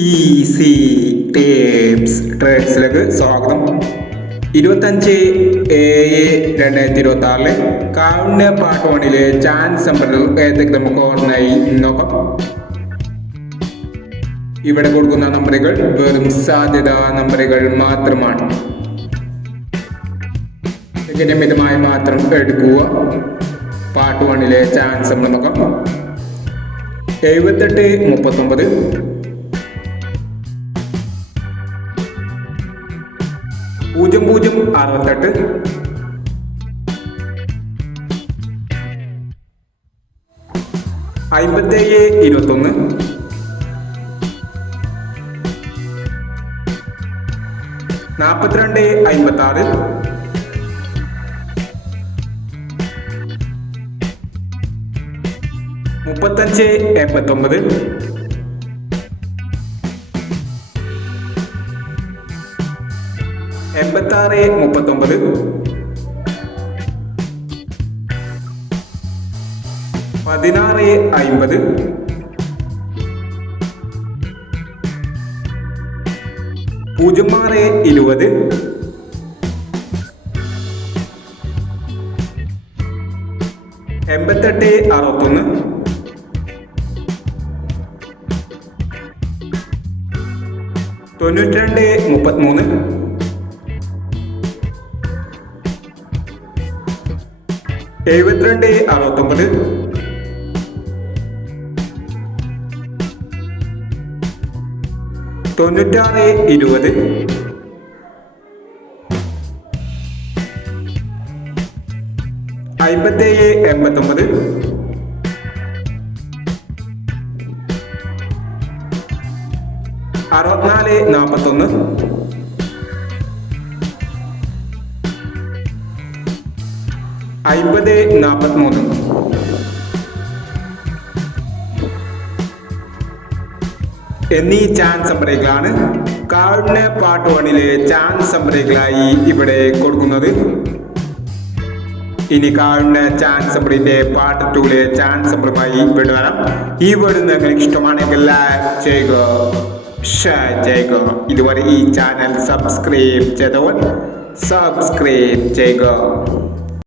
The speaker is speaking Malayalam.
ഈസി ടിപ്സ് ട്രേഡ്സിലേക്ക് സ്വാഗതം. 25/7/2026 കാവുണ്യ പാർട്ട് 1 ചാൻസ് നമ്പറുകൾ ഏതൊക്കെ നമുക്ക് ഓർമ്മയായി നോക്കാം. ഇവിടെ കൊടുക്കുന്ന നമ്പറുകൾ വെറും സാധ്യതാ നമ്പറുകൾ മാത്രമാണ്. മിതമായി മാത്രം എടുക്കുക. പാർട്ട് 1 ചാൻസ് നമ്പർ നോക്കാം. 78-39, 00-68, 57-21, 42-56, 35-89, 86-39, 16-50, 06-20, 88-61, 92-33, 72-69, 96-20, 57-89, 64-41, 50-43. എന്നീ ചാൻസ് നമ്പറുകളാണ് കാവുണ്യ പാർട്ട് 1 ചാൻസ് നമ്പറുകളായി ഇവിടെ കൊടുക്കുന്നത്. ഇനി കാവുണ്യ ചാൻസ് നമ്പറിന്റെ പാർട്ട് 2 ചാൻസ് നമ്പറുമായി ഇവിടെ വരാം. ഈ വീഡിയോ നിങ്ങൾക്ക് ഇഷ്ടമാണെങ്കിൽ ലൈക്ക് ചെയ്യുക, ഷെയർ ചെയ്യുക. ഇതുവരെ ഈ ചാനൽ സബ്സ്ക്രൈബ് ചെയ്തവർ സബ്സ്ക്രൈബ് ചെയ്യുക.